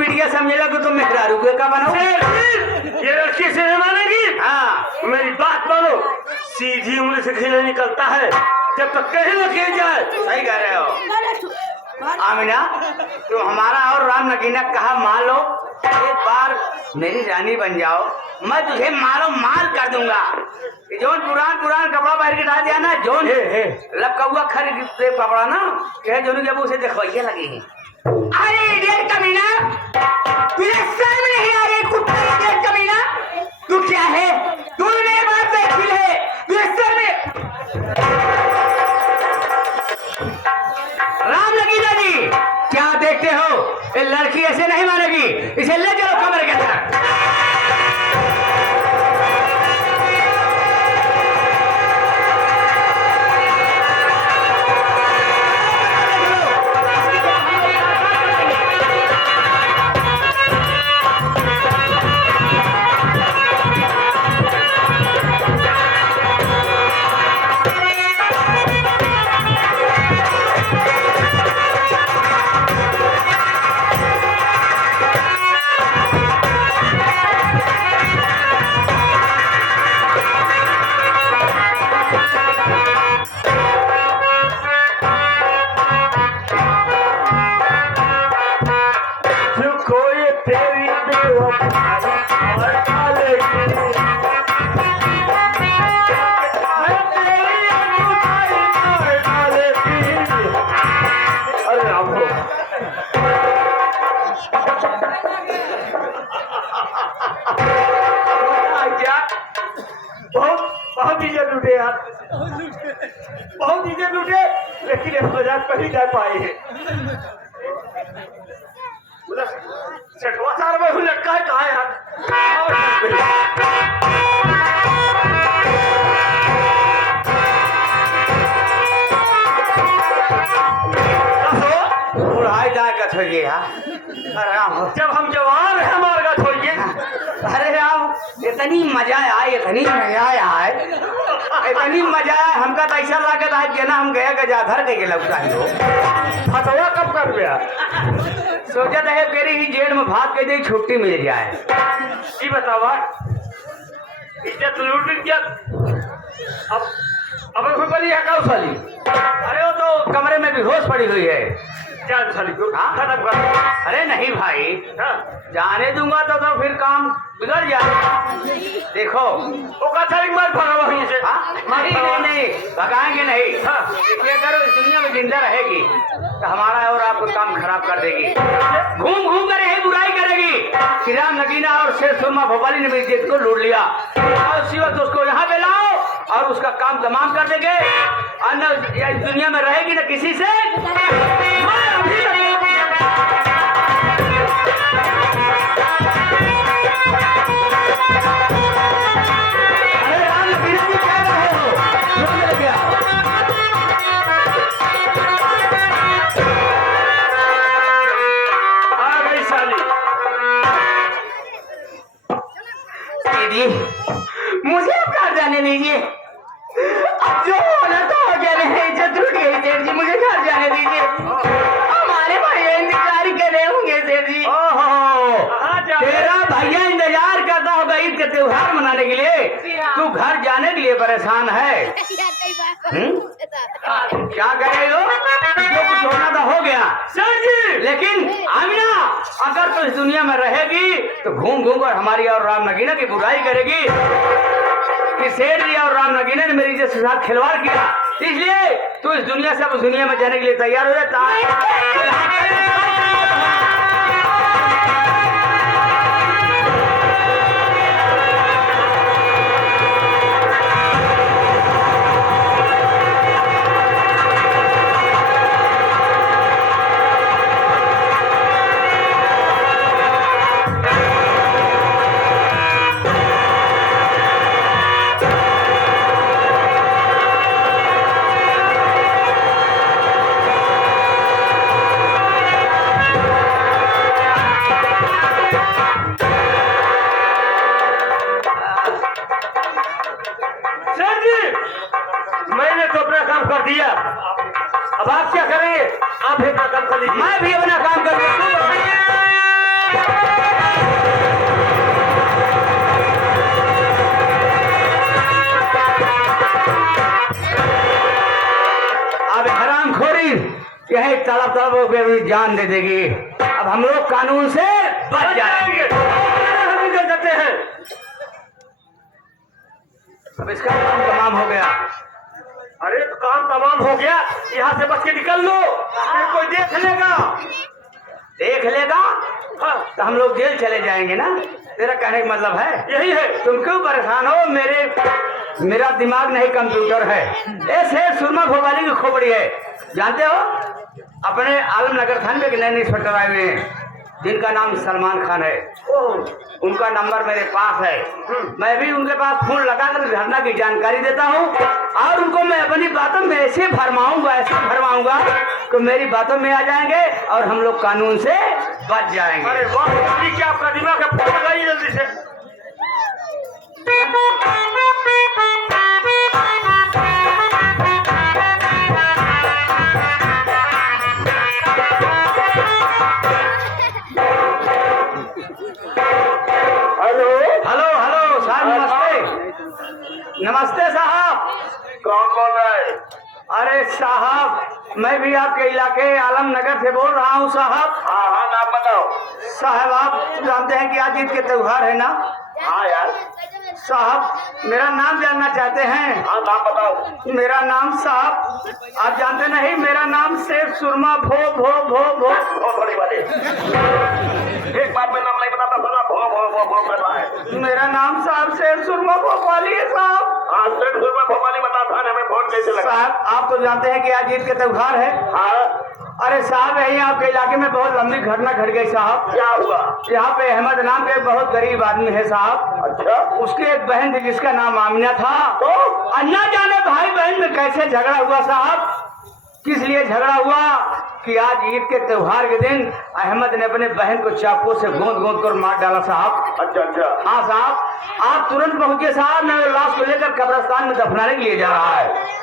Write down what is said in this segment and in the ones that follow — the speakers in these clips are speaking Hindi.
बिटिया समझेगा तो तुम मेहरारू के का बनाओ। ये लड़की से नहीं मानेगी। हाँ मेरी बात मानो, सीधी उंगली से घी निकलता है जब तक कहीं न कहीं जाए। सही कह रहे हो आमिना, तो हमारा और राम नगीना कहा मान लो, एक बार मेरी रानी बन जाओ, मैं तुझे मारो माल कर दूंगा। जोन पुरान कपड़ा पहन के डाल दिया ना, जोन लपका खरीद कपड़ा ना, जोन जब उसे देखवाइए लगी है। अरे इडियट कमीना, तुझे शर्म नहीं आ रही? कुत्ता इडियट कमीना, तू क्या है? तूने बात देखी है, तुझे शर्म? राम नगीना जी, क्या देखते हो? ये लड़की ऐसे नहीं मानेगी, इसे ले चलो कमरे के अंदर। बहुत इज्जत लूटे यार, बहुत इज्जत लूटे, लेकिन इस मजाक पर ही जा पाए हैं। सार में हूँ लटका है कहा यार। बुढ़ाई जाए का छोड़िए यार, जब हम जवान है हमारे का छोड़िए। अरे राम, इतनी मजा आए, इतनी मजा आए, इतनी मजा आए, हमका तो ऐसा लागत है कि ना हम गया गजाधर के लगता है। फतवा कब कर गया? सोचा था तेरी ही जेल में भाग के दे छुट्टी मिल जाए। ये बतावा, इज्जत लूट क्या? अब कोई बनी है कौन साली? अरे वो तो कमरे में बेहोश पड़ी हुई है। क्या साली को? हाँ? खत्म कर। अरे नहीं भाई, हाँ? जाने दूंगा तो फिर काम बिगड़ जाए। देखो वो का साली मत भागा वहीं से। नहीं भगाएंगे नहीं। हाँ? इसलिए करो, इस दुनिया में जिंदा रहेगी तो हमारा और आपको काम खराब कर देगी, घूम घूम कर यही बुराई करेगी कि राम नगीना और शेर सुरमा भोपाली ने मेरी जेत को लूट लिया, और उसी वक्त उसको यहाँ पे लाओ और उसका काम तमाम कर देंगे। अन्य इस दुनिया में रहेगी ना किसी से। अरे राम नगीना जी क्या रहे हो? क्यों मिल गया? आ गई साली। दीदी मुझे अब घर जाने दीजिए, अब जो होना तो हो गया, नहीं इज्जत टूट गई सेठ जी, मुझे घर जाने दीजिए। हमारे भैया इंतजार कर रहे होंगे सेठ जी। तेरा भैया इंतजार करता होगा ईद का त्योहार मनाने के लिए, तू घर जाने के लिए परेशान है। क्या करेगा? जो कुछ होना था हो गया सर जी, लेकिन आमिना अगर तो इस दुनिया में रहेगी तो घूम घूम कर हमारी और राम नगीना की बुराई करेगी कि सेठ जी और राम नगीना ने मेरी इज्जत के साथ खिलवाड़ किया, इसलिए तू इस दुनिया से अब उस दुनिया में जाने के लिए तैयार हो जाता है। नहीं तड़प तड़प वो भी जान दे देगी। अब हम लोग कानून से बच जाएंगे। हम निकल जाते हैं। अब इसका काम तमाम हो गया। अरे तो काम तमाम हो गया, यहाँ से बच के निकल लो, फिर कोई देख लेगा। देख लेगा हाँ, तो हम लोग जेल चले जाएंगे ना। तेरा कहने का मतलब है यही है। तुम क्यों परेशान हो? मेरा दिमाग नहीं कंप्यूटर है। ऐसे सुरमा भोपाली की खोपड़ी है। जानते हो अपने आलमनगर थाने में एक नए इंस्पेक्टर आए हुए हैं जिनका नाम सलमान खान है। उनका नंबर मेरे पास है। मैं भी उनके पास फोन लगाकर घटना की जानकारी देता हूँ और उनको मैं अपनी बातों में ऐसे भरमाऊंगा कि मेरी बातों में आ जाएंगे और हम लोग कानून से बच जाएंगे। अरे वाह, जल्दी क्या आपका दिमाग है, फोन लगाइए जल्दी से। हेलो हेलो हेलो साहब, नमस्ते। नमस्ते साहब। कौन बोल रहा है? अरे साहब मैं भी आपके इलाके आलमनगर से बोल रहा हूँ साहब। हाँ हाँ, नाम बताओ। साहब आप जानते हैं कि आज ईद के त्योहार है ना हाँ यार, साहब। मेरा नाम जानना चाहते हैं? हाँ नाम बताओ। मेरा नाम साहब आप जानते नहीं, मेरा नाम शेख सुरमा भो भो भो भो। बहुत बड़ी बात है। एक बार में नाम नहीं बताता, भला भो भो भो भो कर रहा है। मेरा नाम साहब शेख सुरमा भोपाली है साहब। हाँ, शेख सुरमा भोपाली बता था, हमें फोन कैसे लगा? साहब आप तो जानते हैं कि आज ईद के त्योहार है। हाँ, अरे साहब यही आपके इलाके में बहुत लंबी घटना घट गई साहब। क्या हुआ? यहाँ पे अहमद नाम के एक बहुत गरीब आदमी है साहब। अच्छा, उसकी एक बहन थी जिसका नाम आमिना था। तो अन्ना जाने भाई बहन में कैसे झगड़ा हुआ साहब। किस लिए झगड़ा हुआ कि आज ईद के त्योहार के दिन अहमद ने अपने बहन को चाकू से गोंद कर मार डाला साहब। अच्छा अच्छा। हाँ साहब आप तुरंत पहुंचे साहब। मैं लाश को लेकर कब्रिस्तान में दफनाने के लिए जा रहा है।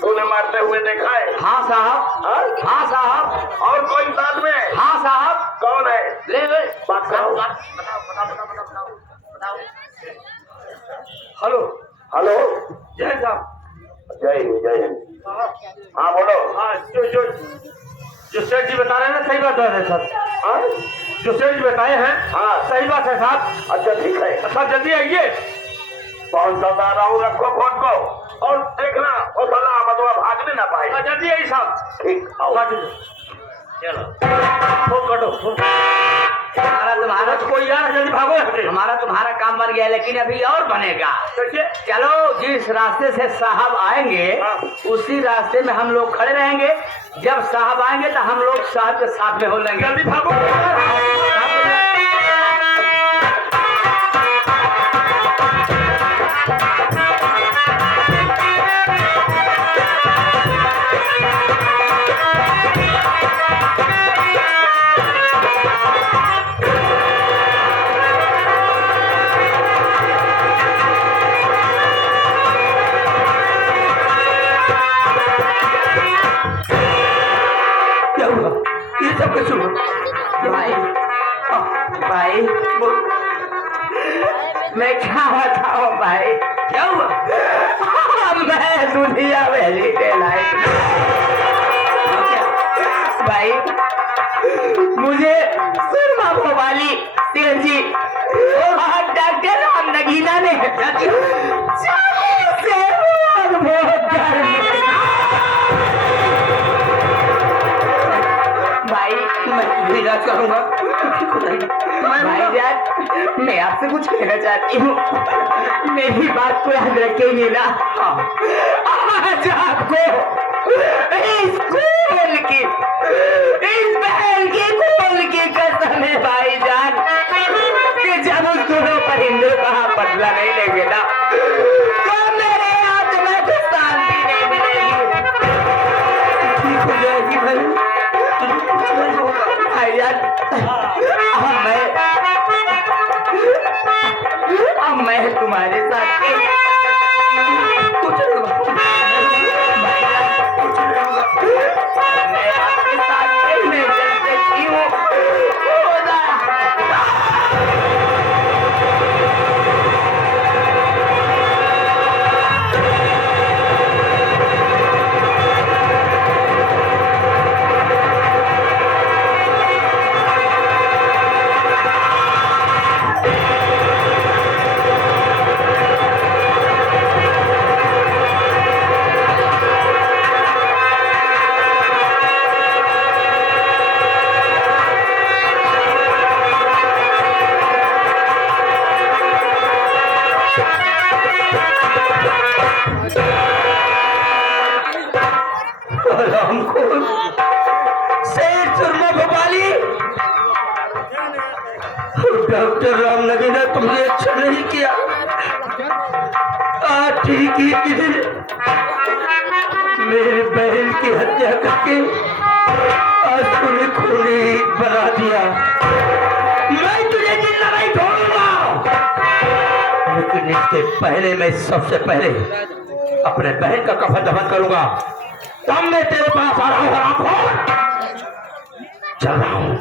तूने मारते हुए देखा है? हाँ साहब। हाँ? हाँ साहब। और कोई साथ में? हाँ साहब। कौन है? ले बात करो। हेलो हेलो, जय साहब। जय हिंद जय हिंद। हाँ बोलो। हाँ जो सेठ जी बता रहे हैं ना सही बात है सर। हाँ जो सेठ जी बताए हैं हाँ, सही बात है साहब। अच्छा ठीक है, सर जल्दी आइए। पहुंच आ रहा हूँ, रखो फोन को और देखना वो साला मतलब भागने ना पाए। जल्दी आइए साहब। ठीक, आओ। चलो फोन कटो। हमारा तुम्हारा तो कोई यार जल्दी भागो। हमारा तुम्हारा काम बन गया लेकिन अभी और बनेगा। कैसे? चलो जिस रास्ते से साहब आएंगे हाँ। उसी रास्ते में हम लोग खड़े रहेंगे। जब साहब आएंगे तो हम लोग साहब के साथ में हो लेंगे। जल्दी भागो। क्या हुआ? ये सब कुछ हुआ? भाई भाई मैं क्या बताऊं भाई? क्या हुआ? मैं दुनिया में जीने लायक भाई। मुझे सुरमा भोपाली सिंह जी और डॉक्टर राम नगीना ने भाई मैं इलाज करूंगा। भाईजान मैं आपसे कुछ कहना चाहती हूँ, मेरी बात को याद रखेंगे ना? आज आपको इस खून की, इस बहन की खून की कसम है भाईजान कि जब उस दोनों परिंदों का बदला नहीं लेंगे ना तो मेरे आत्मा को शांति नहीं मिलेगी। ठीक हो जाएगी भाई। भाईजान अब मैं तुम्हारे साथ कुछ नहीं होगा। भाईजान कुछ नहीं होगा। मैं आपके साथ नहीं चल सकती हूँ। डॉक्टर राम नगीना तुमने अच्छा नहीं किया। आज ठीक ही किसी मेरी बहन की हत्या करके आज तुम्हें खूनी बना दिया। मैं तुझे जिंदा नहीं छोड़ूंगा, लेकिन इसके पहले मैं सबसे पहले अपने बहन का कफन दफन करूंगा। तब मैं तेरे पास आ रहा हूँ हरामखोर। चल रहा हूँ।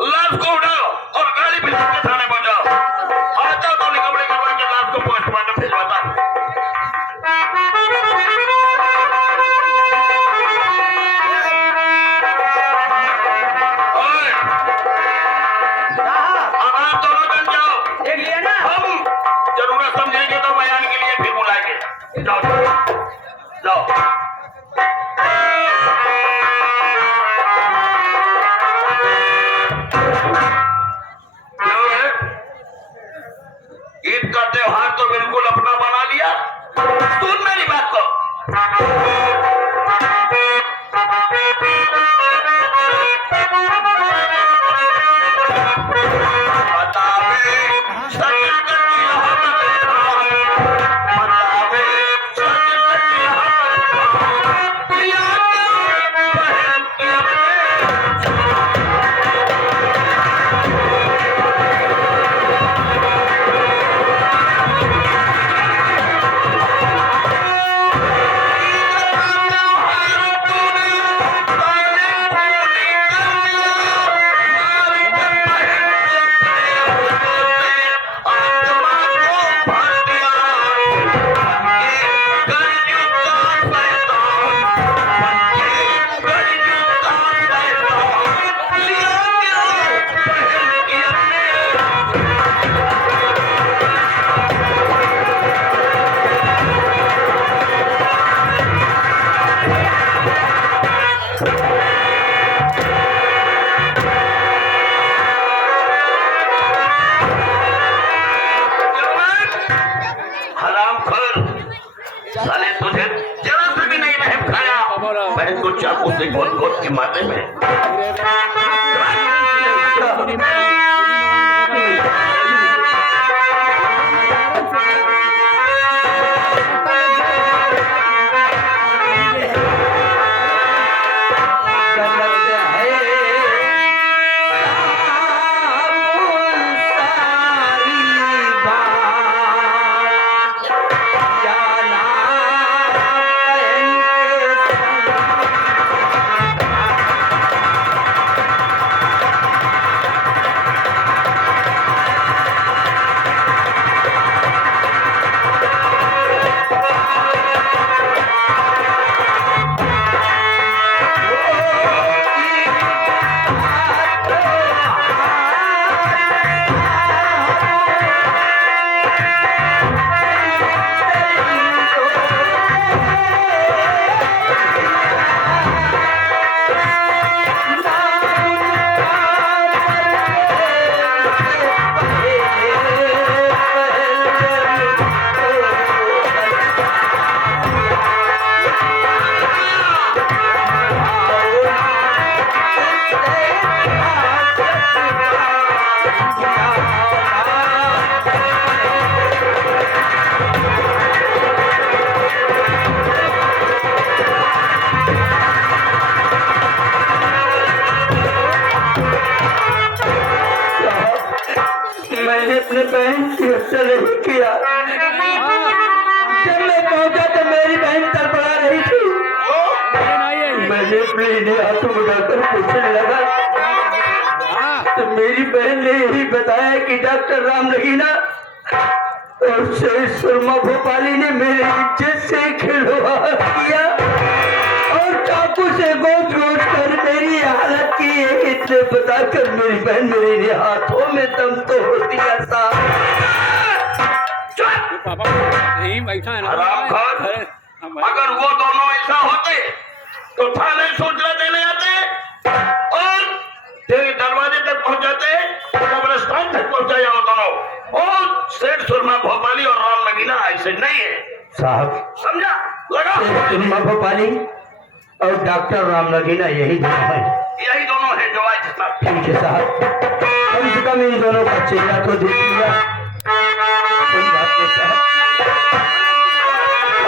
लाश को उठाओ और गाड़ी पे थाने पहुंचाओ। आता तो कपड़े कपड़े के लाश को पोस्टमार्टम भिजवाता हूँ। अब आप दोनों बन जाओ। देख लिया ना, हम जरूरत समझेंगे तो बयान के लिए फिर बुलाएंगे। जाओ जाओ। ईद का त्योहार तो बिल्कुल अपना बना लिया। सुन मेरी बात को। बतावे सच करती बतावे सच साले तुझे जरा से भी नहीं रहम खाया। बहन को चाकू से घोट घोट के मारने में अपने बहन की हत्या नहीं किया। जब मैं पहुंचा तो मेरी बहन तड़पड़ा रही थी। मैंने अपने इन्हें हाथों उठाकर पूछने लगा तो मेरी बहन ने यही बताया कि डॉक्टर राम नगीना और शेर सुरमा भोपाली ने मेरी इज्जत से खिलवाड़ किया और चाकू से गोद गोद कर मेरी हालत की है। इतने बताकर मेरी बहन मेरे हाथों में दम तो होती था। नहीं बैठा है ना। अगर वो दोनों ऐसा होते तो थाने सूचना देने आते और तेरे दरवाजे तक पहुंचाते, कब्रिस्तान तक पहुंचाया वो दोनों। और सेठ सुरमा भोपाली और राम नगीना ऐसे नहीं है साहब समझा लगा सुरमा भोपाली और डॉक्टर राम नगीना यही दोनों है। यही दोनों है जो आज तक ठीक है साहब, कम से कम इन दोनों का चेहरा तो देख लिया। कोई बात नहीं साहब,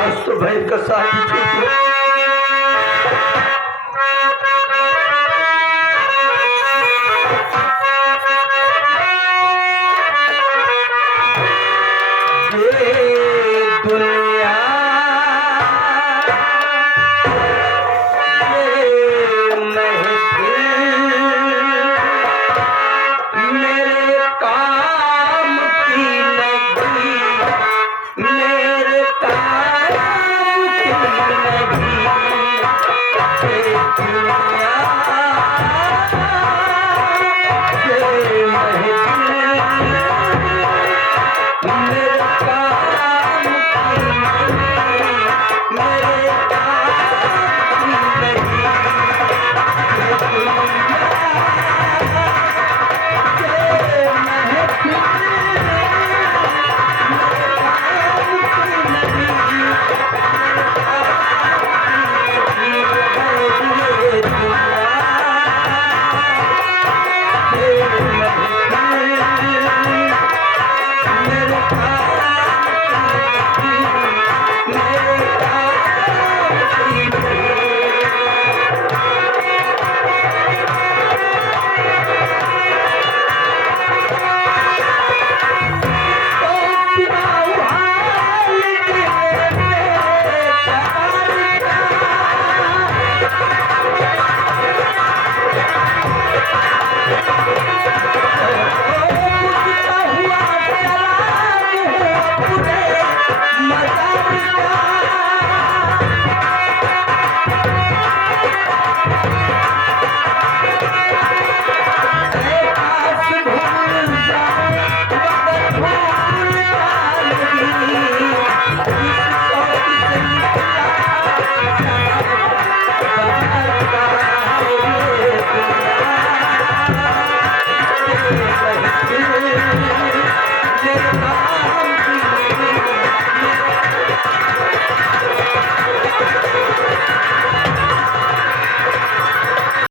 आज तो भाई का शादी छूट गया। ये दुनिया ये महफिल मेरे काम की लगी मेरे